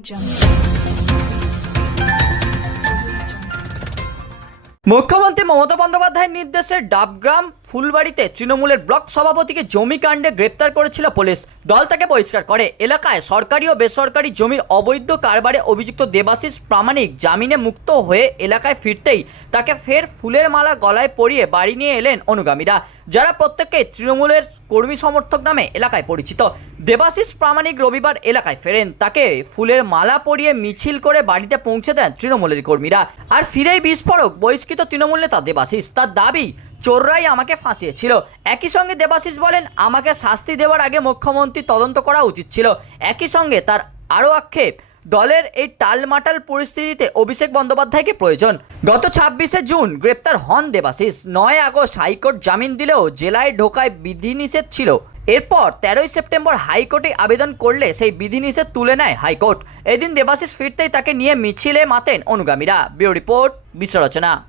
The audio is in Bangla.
jump. মুখ্যমন্ত্রী মমতা বন্দ্যোপাধ্যায়ের নির্দেশে ডাবগ্রাম ফুলবাড়িতে তৃণমূলের ব্লক সভাপতিকে জমি কাণ্ডে গ্রেপ্তার করেছিল পুলিশ। দল তাকে বহিষ্কার করে। এলাকায় সরকারি ও বেসরকারি জমির অবৈধ কারবারে অভিযুক্ত দেবাশিস প্রামাণিক জামিনে মুক্ত হয়ে এলাকায় ফিরতেই তাকে ফের ফুলের মালা গলায় পরিয়ে বাড়ি নিয়ে এলেন অনুগামীরা, যারা প্রত্যেককে তৃণমূলের কর্মী সমর্থক নামে এলাকায় পরিচিত। দেবাশিস প্রামাণিক রবিবার এলাকায় ফেরেন। তাকে ফুলের মালা পরিয়ে মিছিল করে বাড়িতে পৌঁছে দেন তৃণমূলের কর্মীরা। আর ফিরেই বিস্ফোরক, বহিষ্কৃত তৃণমূল নেতা দেবাশিস। তার দাবি, চোররাই আমাকে ফাঁসিয়েছিল। একই সঙ্গে দেবাশিস বলেন, আমাকে শাস্তি দেওয়ার আগে মুখ্যমন্ত্রী তদন্ত করা উচিত ছিল। একই সঙ্গে তার আরও আক্ষেপ, দলের এই টালমাটাল পরিস্থিতিতে অভিষেক বন্দ্যোপাধ্যায়কে প্রয়োজন। গত ছাব্বিশে জুন গ্রেপ্তার হন দেবাশিস। নয় আগস্ট হাইকোর্ট জামিন দিলেও জেলায় ঢোকায় বিধিনিষেধ ছিল। এরপর তেরোই সেপ্টেম্বর হাইকোর্টে আবেদন করলে সেই বিধিনিষেধ তুলে নেয় হাইকোর্ট। এদিন দেবাশিস ফিরতেই তাকে নিয়ে মিছিলে মাতেন অনুগামীরা। ব্যুরো রিপোর্ট, বিশ্ব রচনা।